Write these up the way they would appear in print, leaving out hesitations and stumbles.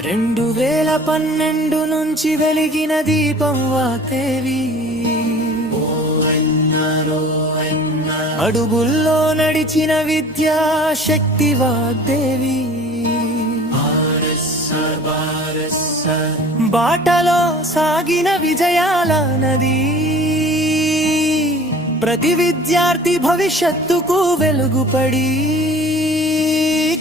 2012 నుంచి వెలిగిన దీపం వాగ్దేవి. అడుగుల్లో నడిచిన విద్యా శక్తి వాగ్దేవి. బాటలో సాగిన విజయాల నది. ప్రతి విద్యార్థి భవిష్యత్తుకు వెలుగుపడి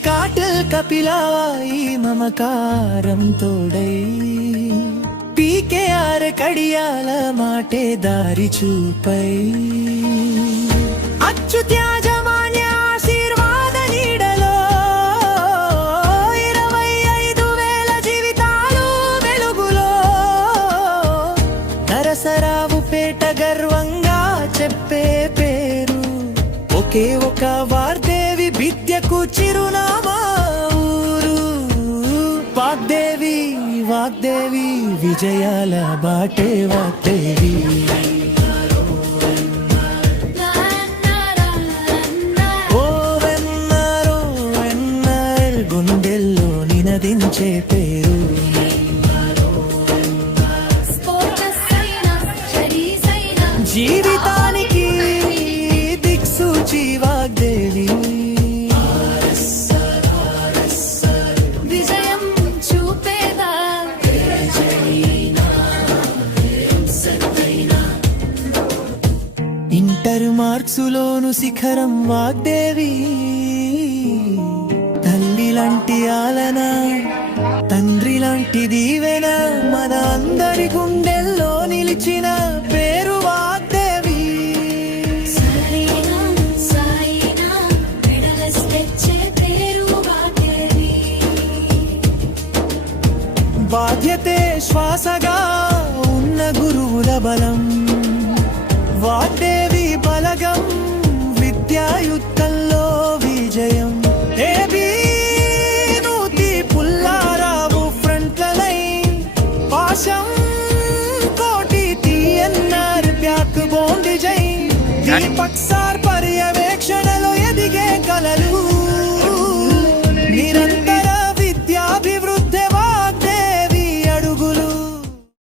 కాటల్ కపిలాయి మమకారం తోడై పీకేఆర్ కడియాల మాటే దారి చూపై అచ్యుత్యాజమాన్య ఆశీర్వాద నీడలో 25,000 జీవితాలు వెలుగులో. నరసరావుపేట గర్వంగా చెప్పే పేరు ఒకే ఒక వాగ్దేవి. విద్యకు చిరునామా ఊరు వాగ్దేవి. వాగ్దేవి విజయాల బాటే వాగ్దేవి. గుండెల్లో నినదించే పేరు. జీవితానికి దిక్సూచి వాగ్దేవి. విజయం చూపేదా ఇంటర్ మార్క్సులోను శిఖరం వాగ్దేవి. తల్లి లాంటి ఆలన, తండ్రి లాంటి దీవెన, మన అందరి గుండెల్లో నిలిచిన పేరు వాగ్దేవి. బాధ్యతే శ్వాసగా ఉన్న గురువుల బలం వాగ్దేవి.